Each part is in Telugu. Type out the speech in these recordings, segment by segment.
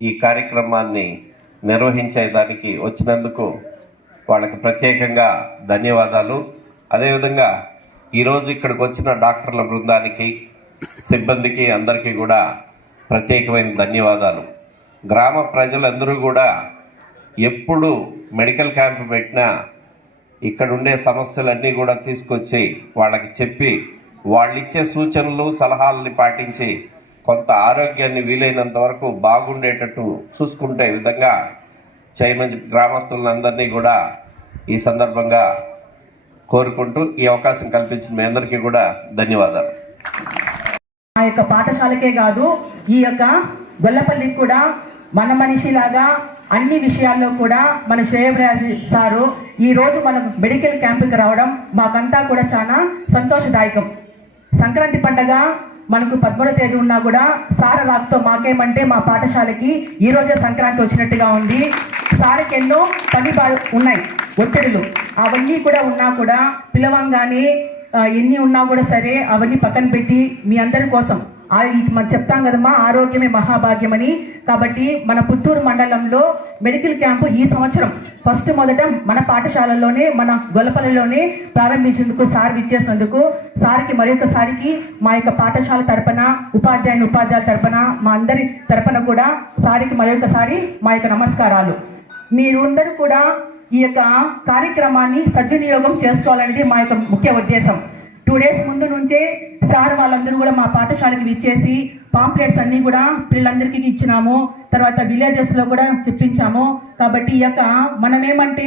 ఈ కార్యక్రమాన్ని నిర్వహించేదానికి వచ్చినందుకు వాళ్ళకి ప్రత్యేకంగా ధన్యవాదాలు. అదేవిధంగా ఈరోజు ఇక్కడికి వచ్చిన డాక్టర్ల బృందానికి సిబ్బందికి అందరికీ కూడా ప్రత్యేకమైన ధన్యవాదాలు. గ్రామ ప్రజలందరూ కూడా ఎప్పుడు మెడికల్ క్యాంప్ పెట్టినా ఇక్కడ ఉండే సమస్యలన్నీ కూడా తీసుకొచ్చి వాళ్ళకి చెప్పి వాళ్ళు ఇచ్చే సూచనలు సలహాలని పాటించి కొంత ఆరోగ్యాన్ని వీలైనంత వరకు బాగుండేటట్టు చూసుకుంటే విధంగా చేయమని గ్రామస్తులందరినీ కూడా ఈ సందర్భంగా కోరుకుంటూ ఈ అవకాశం కల్పించిన మీ అందరికీ కూడా ధన్యవాదాలు. ఆ యొక్క పాఠశాలకే కాదు ఈ యొక్క గొల్లపల్లికి కూడా మన మనిషిలాగా అన్ని విషయాల్లో కూడా మన శ్రేయబ్రాజి సారు ఈరోజు మన మెడికల్ క్యాంపుకి రావడం మాకంతా కూడా చాలా సంతోషదాయకం. సంక్రాంతి పండగ మనకు పదమూడో తేదీ ఉన్నా కూడా సార రాకతో మాకేమంటే మా పాఠశాలకి ఈరోజే సంక్రాంతి వచ్చినట్టుగా ఉంది. సార్కి ఎన్నో పని ఉన్నాయి ఒత్తిడులు. అవన్నీ కూడా ఉన్నా కూడా పిలవంగానే ఎన్ని ఉన్నా కూడా సరే అవన్నీ పక్కన పెట్టి మీ అందరి కోసం మనం చెప్తాం కదమ్మా ఆరోగ్యమే మహాభాగ్యమని. కాబట్టి మన పుత్తూరు మండలంలో మెడికల్ క్యాంపు ఈ సంవత్సరం. ఫస్ట్ మొదట మన పాఠశాలలోనే మన గొలపలలోనే ప్రారంభించేందుకు సార్ విచ్చేసినందుకు సార్కి మరొకసారికి మా యొక్క పాఠశాల తరపున ఉపాధ్యాయుని ఉపాధ్యాయుల తరపున మా అందరి తరపున కూడా సారికి మరొకసారి మా యొక్క నమస్కారాలు. మీరందరూ కూడా ఈ యొక్క కార్యక్రమాన్ని సద్వినియోగం చేసుకోవాలనేది మా యొక్క ముఖ్య ఉద్దేశం. టూ డేస్ ముందు నుంచే సార్ వాళ్ళందరూ కూడా మా పాఠశాలకి విచ్చేసి పాంప్లెట్స్ అన్నీ కూడా పిల్లలందరికీ ఇచ్చినాము. తర్వాత విలేజెస్లో కూడా చెప్పించాము. కాబట్టి ఈ యొక్క మనమేమంటే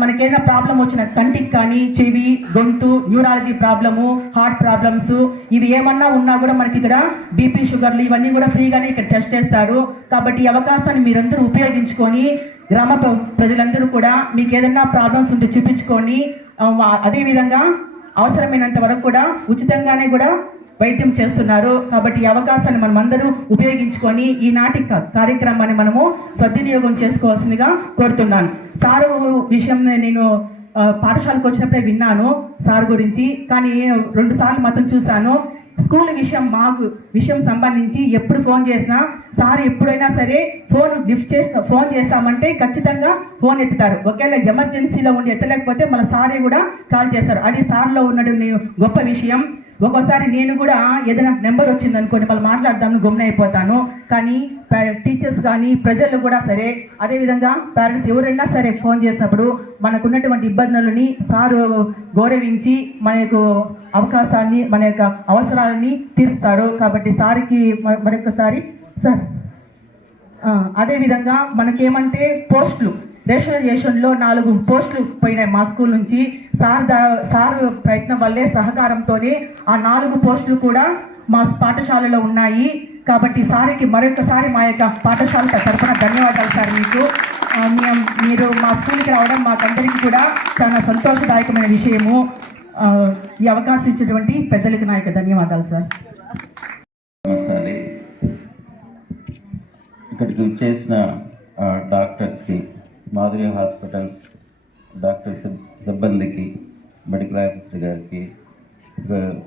మనకేదైనా ప్రాబ్లం వచ్చిన కంటికి కానీ చెవి గొంతు న్యూరాలజీ ప్రాబ్లము హార్ట్ ప్రాబ్లమ్స్ ఇవి ఏమన్నా ఉన్నా కూడా మనకి ఇక్కడ బీపీ షుగర్లు ఇవన్నీ కూడా ఫ్రీగానే ఇక్కడ టెస్ట్ చేస్తారు. కాబట్టి ఈ అవకాశాన్ని మీరందరూ ఉపయోగించుకొని గ్రామ ప్రజలందరూ కూడా మీకు ఏదైనా ప్రాబ్లమ్స్ ఉంటే చూపించుకొని అదేవిధంగా అవసరమైనంత వరకు కూడా ఉచితంగానే కూడా వైద్యం చేస్తున్నారు. కాబట్టి ఈ అవకాశాన్ని మనం అందరూ ఉపయోగించుకొని ఈనాటి క- కార్యక్రమాన్ని మనము సద్వినియోగం చేసుకోవాల్సిందిగా కోరుతున్నాను. సారు విషయం నేను పాఠశాలకు వచ్చినప్పుడే విన్నాను సార్ గురించి. కానీ రెండు సార్లు మాత్రం చూశాను. స్కూల్ విషయం మాకు విషయం సంబంధించి ఎప్పుడు ఫోన్ చేసినా సార్ ఎప్పుడైనా సరే ఫోన్ లిఫ్ట్ చేస్తా ఫోన్ చేస్తామంటే ఖచ్చితంగా ఫోన్ ఎత్తుతారు. ఒకవేళ ఎమర్జెన్సీలో ఉండి ఎత్తలేకపోతే మన సారే కూడా కాల్ చేస్తారు. అది సార్లో ఉన్నది గొప్ప విషయం. ఒక్కోసారి నేను కూడా ఏదైనా నెంబర్ వచ్చింది అనుకోండి వాళ్ళు మాట్లాడదామని గమ్మున అయిపోతాను. కానీ టీచర్స్ కానీ ప్రజలు కూడా సరే అదేవిధంగా పేరెంట్స్ ఎవరైనా సరే ఫోన్ చేసినప్పుడు మనకున్నటువంటి ఇబ్బందులని సారు గౌరవించి మన యొక్క అవకాశాన్ని మన యొక్క అవసరాలని తీరుస్తారు. కాబట్టి సార్కి మరొకసారి సార్ అదేవిధంగా మనకేమంటే పోస్టులు. రేషనలైజేషన్లో నాలుగు పోస్టులు పోయినాయి మా స్కూల్ నుంచి. సార్ దా సార్ ప్రయత్నం వల్లే సహకారంతోనే ఆ నాలుగు పోస్టులు కూడా మా పాఠశాలలో ఉన్నాయి. కాబట్టి సార్కి మరొకసారి మా యొక్క పాఠశాల తరఫున ధన్యవాదాలు సార్ మీకు. మీరు మా స్కూల్కి రావడం మాకందరికీ కూడా చాలా సంతోషదాయకమైన విషయము. ఈ అవకాశం ఇచ్చినటువంటి పెద్దలకి నా యొక్క ధన్యవాదాలు సార్. ఇక్కడికి చేసిన డాక్టర్స్కి మాధురి హాస్పిటల్స్ డాక్టర్ సిబ్బందికి మెడికల్ ఆఫీసర్ గారికి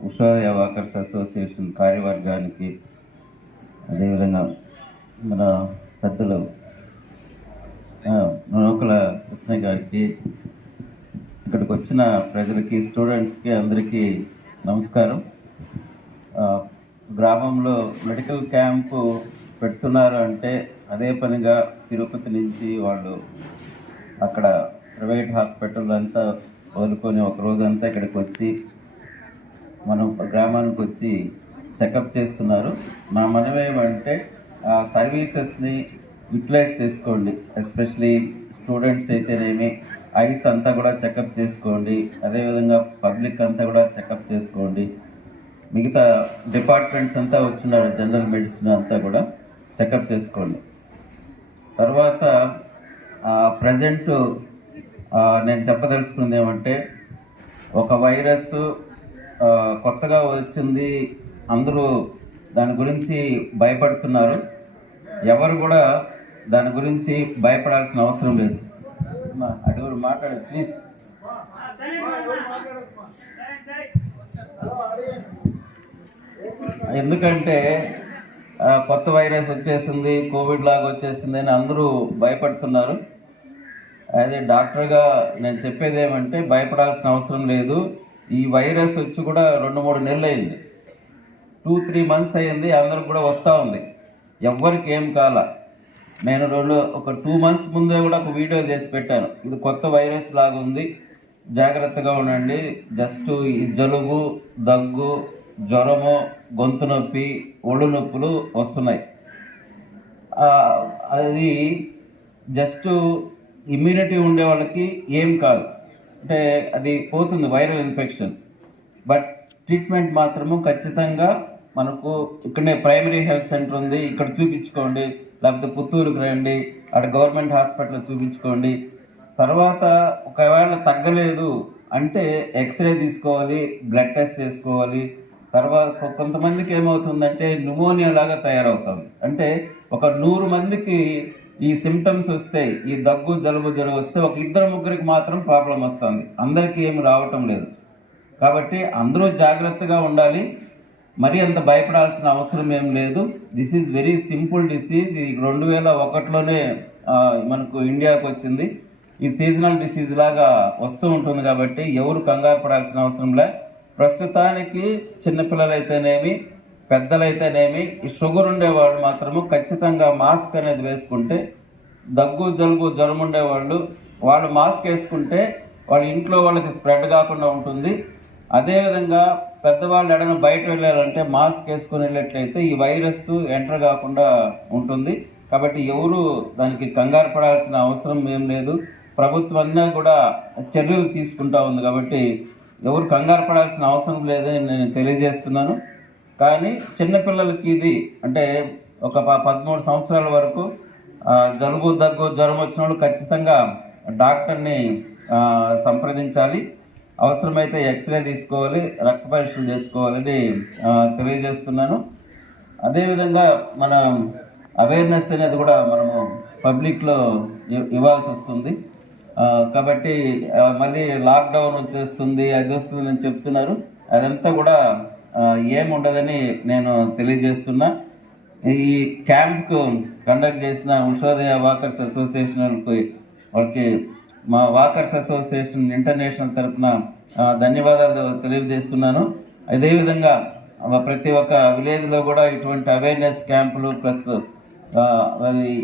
ఉషా వాకర్స్ అసోసియేషన్ కార్యవర్గానికి అదేవిధంగా మన పెద్దలు నూకల కృష్ణ గారికి ఇక్కడికి వచ్చిన ప్రజలకి స్టూడెంట్స్కి అందరికీ నమస్కారం. గ్రామంలో మెడికల్ క్యాంపు పెడుతున్నారు అంటే అదే పనిగా తిరుపతి నుంచి వాళ్ళు అక్కడ ప్రైవేట్ హాస్పిటల్ అంతా వదులుకొని ఒక రోజంతా ఇక్కడికి వచ్చి మనం గ్రామానికి వచ్చి చెకప్ చేస్తున్నారు. మా మనం ఏమంటే ఆ సర్వీసెస్ని యూటిలైజ్ చేసుకోండి. ఎస్పెషలీ స్టూడెంట్స్ అయితేనేమి ఐస్ అంతా కూడా చెకప్ చేసుకోండి. అదేవిధంగా పబ్లిక్ అంతా కూడా చెకప్ చేసుకోండి. మిగతా డిపార్ట్మెంట్స్ అంతా వచ్చినారు జనరల్ మెడిసిన్ అంతా కూడా చెకప్ చేసుకోండి. తర్వాత ప్రజెంట్ నేను చెప్పదలుచుకుంది ఏమంటే ఒక వైరస్ కొత్తగా వచ్చింది అందరూ దాని గురించి భయపడుతున్నారు. ఎవరు కూడా దాని గురించి భయపడాల్సిన అవసరం లేదు. అమ్మా, మాట్లాడు ప్లీజ్ ఎందుకంటే కొత్త వైరస్ వచ్చేసింది కోవిడ్ లాగా వచ్చేసింది అని అందరూ భయపడుతున్నారు. అదే డాక్టర్గా నేను చెప్పేది ఏమంటే భయపడాల్సిన అవసరం లేదు. ఈ వైరస్ వచ్చి కూడా రెండు మూడు నెలలు అయింది. టూ త్రీ మంత్స్ అయింది అందరికి కూడా వస్తూ ఉంది. ఎవ్వరికి ఏం కాల. నేను రెండు ఒక టూ మంత్స్ ముందే కూడా ఒక వీడియో చేసి పెట్టాను. ఇది కొత్త వైరస్ లాగా ఉంది. జాగ్రత్తగా ఉండండి. జస్ట్ ఈ జలుబు దగ్గు జ్వరము గొంతు నొప్పి ఒళ్ళు నొప్పులు వస్తున్నాయి. అది జస్ట్ ఇమ్యూనిటీ ఉండే వాళ్ళకి ఏం కాదు. అంటే అది పోతుంది వైరల్ ఇన్ఫెక్షన్. బట్ ట్రీట్మెంట్ మాత్రము ఖచ్చితంగా మనకు ఇక్కడనే ప్రైమరీ హెల్త్ సెంటర్ ఉంది. ఇక్కడ చూపించుకోండి. లేకపోతే పుత్తూరుకి రండి. అక్కడ గవర్నమెంట్ హాస్పిటల్ చూపించుకోండి. తర్వాత ఒకవేళ తగ్గలేదు అంటే ఎక్స్రే తీసుకోవాలి బ్లడ్ టెస్ట్ చేసుకోవాలి. తర్వాత కొంతమందికి ఏమవుతుందంటే న్యూమోనియా లాగా తయారవుతుంది అంటే ఒక నూరు మందికి ఈ సిమ్టమ్స్ వస్తే ఈ దగ్గు జలుబు జ్వరం వస్తే ఒక ఇద్దరు ముగ్గురికి మాత్రం ప్రాబ్లం వస్తుంది. అందరికీ ఏమి రావటం లేదు. కాబట్టి అందరూ జాగ్రత్తగా ఉండాలి. మరి అంత భయపడాల్సిన అవసరం ఏం లేదు. This is very simple disease ఇది రెండు వేల ఒకటిలోనే మనకు ఇండియాకు వచ్చింది. ఈ సీజనల్ డిసీజ్ లాగా వస్తూ ఉంటుంది కాబట్టి ఎవరు కంగారు పడాల్సిన అవసరం లే. ప్రస్తుతానికి చిన్నపిల్లలైతేనేమి పెద్దలైతేనేమి ఈ షుగర్ ఉండేవాళ్ళు మాత్రము ఖచ్చితంగా మాస్క్ అనేది వేసుకుంటే దగ్గు జలుబు జ్వరం ఉండేవాళ్ళు వాళ్ళు మాస్క్ వేసుకుంటే వాళ్ళ ఇంట్లో వాళ్ళకి స్ప్రెడ్ కాకుండా ఉంటుంది. అదేవిధంగా పెద్దవాళ్ళు ఎడన బయట వెళ్ళాలంటే మాస్క్ వేసుకుని వెళ్ళినట్లయితే ఈ వైరస్ ఎంటర్ కాకుండా ఉంటుంది. కాబట్టి ఎవరు దానికి కంగారు పడాల్సిన అవసరం ఏం లేదు. ప్రభుత్వం అన్నా కూడా చర్యలు తీసుకుంటా ఉంది కాబట్టి ఎవరు కంగారు పడాల్సిన అవసరం లేదని నేను తెలియజేస్తున్నాను. కానీ చిన్నపిల్లలకి ఇది అంటే ఒక ప- పదమూడు సంవత్సరాల వరకు జలుబు దగ్గు జ్వరం వచ్చిన వాళ్ళు ఖచ్చితంగా డాక్టర్ని సంప్రదించాలి. అవసరమైతే ఎక్స్రే తీసుకోవాలి రక్త పరీక్షలు చేసుకోవాలని తెలియజేస్తున్నాను. అదేవిధంగా మన అవేర్నెస్ అనేది కూడా మనము పబ్లిక్లో ఇవ్వాల్సి వస్తుంది. కాబట్టి మళ్ళీ లాక్డౌన్ వచ్చేస్తుంది అది వస్తుంది అని చెప్తున్నారు. అదంతా కూడా ఏముండదని నేను తెలియజేస్తున్నా. ఈ క్యాంప్కు కండక్ట్ చేసిన ఉషోదయ వాకర్స్ అసోసియేషన్ వాళ్ళకి మా వాకర్స్ అసోసియేషన్ ఇంటర్నేషనల్ తరఫున ధన్యవాదాలు తెలియజేస్తున్నాను. అదేవిధంగా ప్రతి ఒక్క విలేజ్లో కూడా ఇటువంటి అవేర్నెస్ క్యాంపులు ప్లస్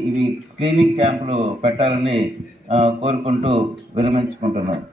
ఇవి స్క్రీనింగ్ క్యాంపులు పెట్టాలని కోరుకుంటూ విరమించుకుంటున్నాను